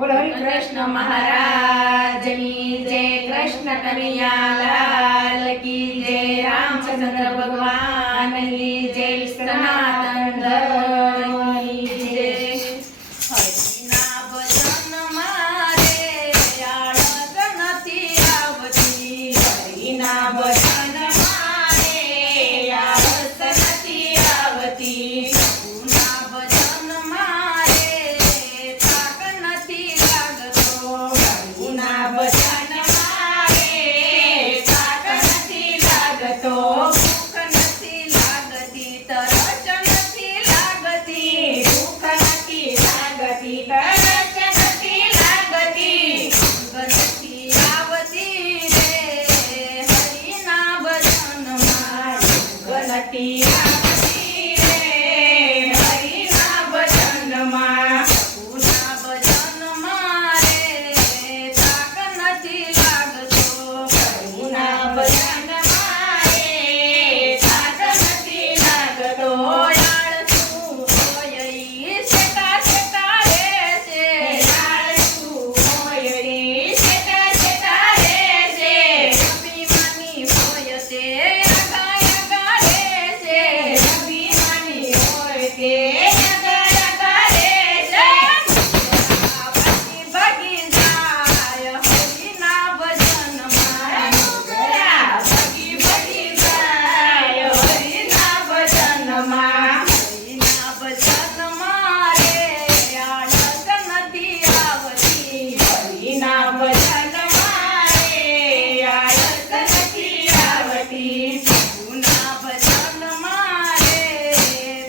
બોલો હરિ કૃષ્ણ મહારાજની જય, કૃષ્ણ કનૈયા લાલ કી જય, રામચંદ્ર ભગવાનની જય, સનાતન ધર્મની જય। હરિના ભજન મારે આળસ નથી આવતી, હરિના ભજન મારે આળસ નથી આવતી, પ્રભુના ભજન મારે થાક નથી લાગતો, પ્રભુના ભજન મારે થાક નથી લાગતો, ભૂખ નથી લાગતી, તરસ નથી લાગતી, ભૂખ નથી લાગતી, તરસ નથી લાગતી, ઊંઘ નથી આવતી રે હરિના ભજનમાં, ઊંઘ નથી આવતી રે હરિના ભજનમાં, પ્રભુના ભજન મારે થાક નથી લાગતો, પ્રભુના ભજન મારે થાક નથી લાગતો, આળસુ હોય ઈ શેતા શેતા રહેશે, આળસુ હોય ઈ શેતા શેતા રહેશે, અભિમાની હોય તે આગા આગા રહેશે, અભિમાની હોય તે આગા આગા રહેશે, ભાગી જાય હરિના ભજનમાં, ભાગી જાય હરિના ભજનમાં, હરિના ભજન મારે આળસ નથી આવતી, હરિના ભજન મારે આળસ નથી આવતી, પ્રભુના ભજન મારે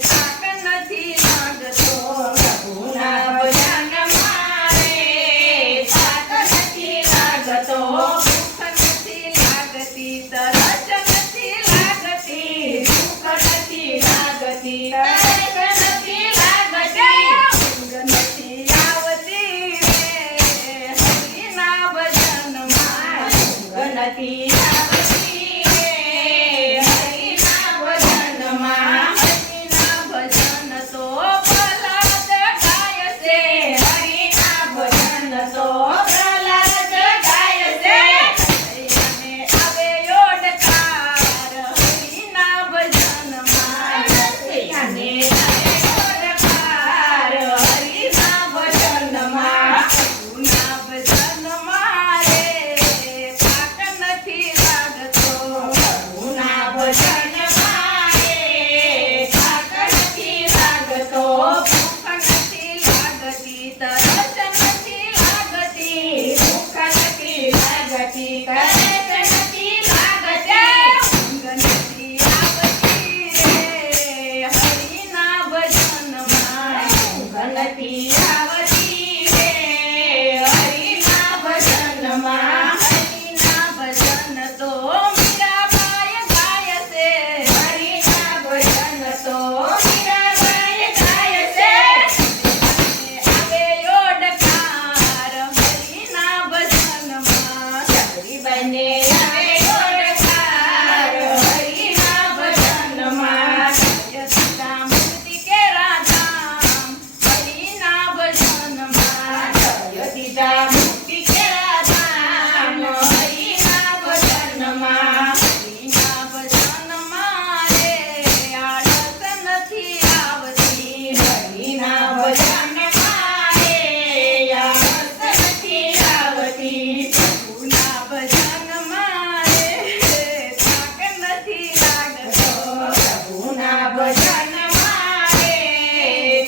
થાક નથી લાગતો, પ્રભુના ભજન મારે થાક નથી લાગતો, ભૂખ નથી લાગતી, તરસ નથી લાગતી, ભૂખ નથી લાગતી, તરસ નથી લાગતી, ઊંઘ નથી આવતી રે હરિના ભજનમાં, ઊંઘ નથી આવતી રે હરિના ભજનમાં, હરિના ભજન તો પ્રહલાદ ગાય છે, હરિના ભજન તો પ્રહલાદ ગાય છે, અને આવે યોડકાર હરિના ભજનમાં, અને આવે યોડકાર હરિના ભજનમાં, પ્રભુના ભજન મારે થાક નથી લાગતો, પ્રભુના ભજન મારે થાક નથી લાગતો, ભૂખ નથી લાગતી, તરસ નથી લાગતી, ભૂખ નથી લાગતી, તરસ નથી લાગતી, ઊંઘ નથી આવતી રે હરિના ભજનમાં, ઊંઘ નથી આવતી રે હરિના ભજનમાં, હરિના ભજન તો મીરાબાઈ ગાય છે, હરિના ભજન તો મીરાબાઈ ગાય છે, આવે યોડકાર હરિના ભજનમાં, સગરીબાઈને આવે યોડકાર હરિના ભજનમાં, સીતા મૂર્તિ કે રાધામ હરિના ભજનમાં, સીતા મૂર્તિ કે રાધામ હરિના ભજનમાં, હરિના ભજન મારે આળસ નથી આવતી, હરિના ભજન મારે આળસ નથી આવતી, પ્રભુના ભજન મારે થાક નથી લાગતો, પ્રભુના ભજન મારે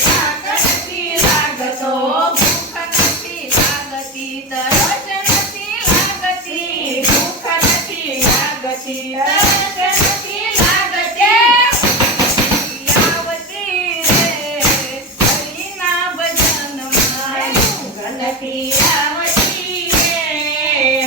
થાક નથી લાગતો, ભૂખ નથી લાગતી, તરસ નથી લાગતી, ભૂખ નથી લાગતી, તરસ નથી લાગતી, આવતી રે હરિના ભજનમાં, ઊંઘ નથી આવતી રે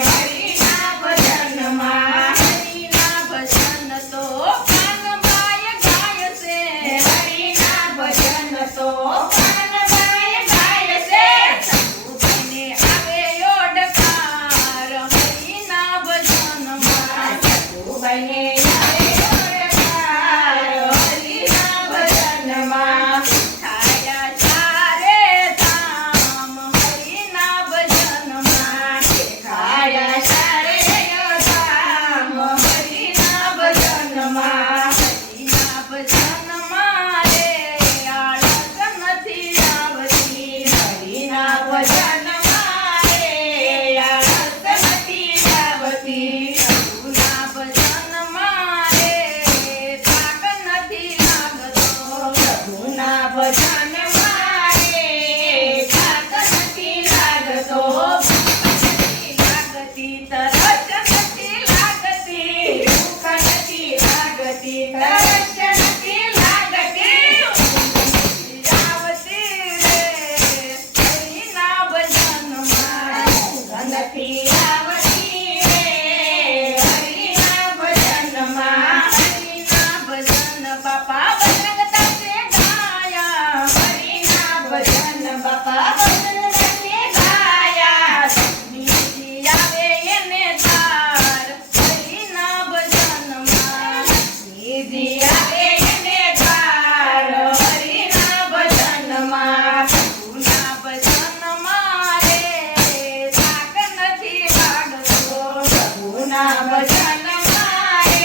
હરિના ભજનમાં, હરિના ભજન તો કાનબાઈ ગાય છે, હરિના ભજન તો કાનબાઈ ગાય છે, સતુભાઈને આવે યોડકાર હરિના ભજનમાં, સતુભાઈને આવે યોડકાર હરિના ભજનમાં, છાયા ચારે ધામ હરિના લાગતો નથી લાગતી તરસ નથી લાગતી ભૂખ નથી લાગતી તરસ નથી લાગતી આવતી રે હરિના ભજનમાં નથી આવતી રે હરિના ભજનમાં હરિના ભજન બાપા બજરંગ દાસે ગાયા હરિના ભજન બાપા બજરંગ દાસે ગાયા બીજી આવે એને તાર હરિના ભજનમાં બીજી આવે એને તાર હરિના ભજનમાં ગુના ભજનમાં રે થાક નથી લાગતો ગુના ભજનમાં રે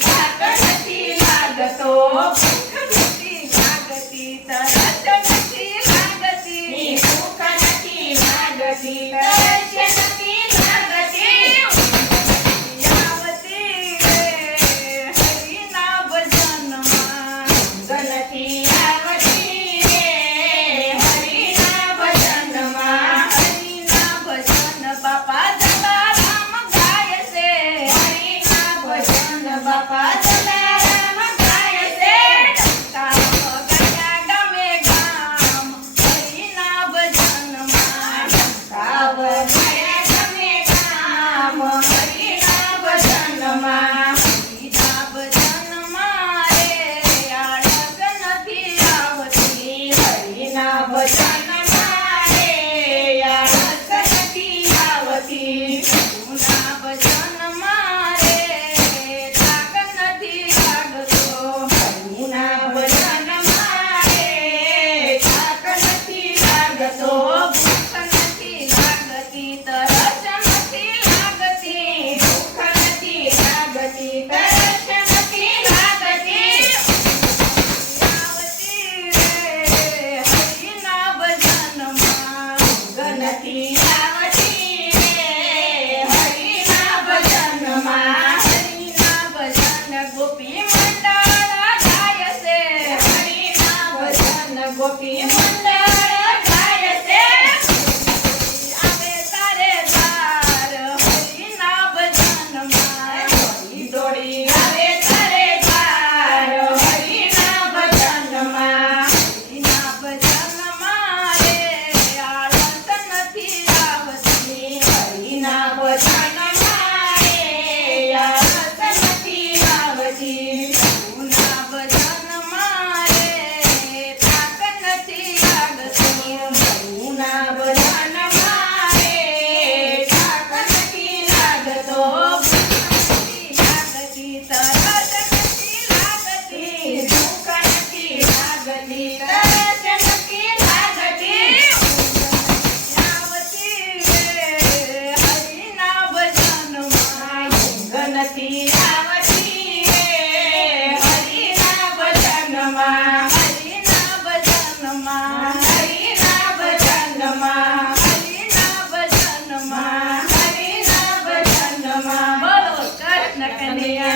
થાક નથી લાગતો ભૂખ નથી લાગતી તરસ નથી લાગતી ભૂખ નથી લાગતી તરસ નથી લાગતી આવતી રે હરિના ભજનમાં નથી આવતી રે હરિના ભજનમાં હરિના ભજન બાપા જલારામ ગાય છે હરિના ભજન બાપા જલારામ ગાય છે કામ ગયા ગામે ગામ હરિના ભજનમાં કાવ ગયા ગામે ગામ હરિના ભજનમાં હરિના ભજનમાં રે આળસ નથી આવતી હરિના ભજનમાં રે આળસ નથી આવતી ગુના ભજનમાં રે થાક નથી લાગતો હરિના ભજનમાં રે થાક નથી લાગતો ભૂખ નથી લાગતી તરસ નથી લાગતી ભૂખ નથી લાગતી તરસ નથી લાગતી આવતી રે હરિના ભજનમાં નથી આવતી રે હરિના ભજનમાં હરિના ભજન ગોપી મંડળ ગાય છે હરિના ભજન ગોપી મંડળ ગાય છે આવે તારે દ્વાર હરિના ભજનમાં દોડી આવે તારે દ્વાર હરિના ભજનમાં હરિના ભજનમાં રે આળસ નથી આવતી હરિના ભજનમાં રે આળસ નથી આવતી ગુના ભજનમાં રે થાક નથી લાગતો ગુના ભજનમાં રે થાક નથી લાગતો ભૂખ નથી લાગતી તરસ નથી લાગતી ભૂખ નથી લાગતી તરસ નથી લાગતી આવતી રે હરિના ભજનમાં નથી આવતી રે હરિના ભજનમાં હરિના ભજનમાં હરિના ભજનમાં હરિના ભજનમાં હરિના ભજનમાં બોલો કૃષ્ણ કનૈયા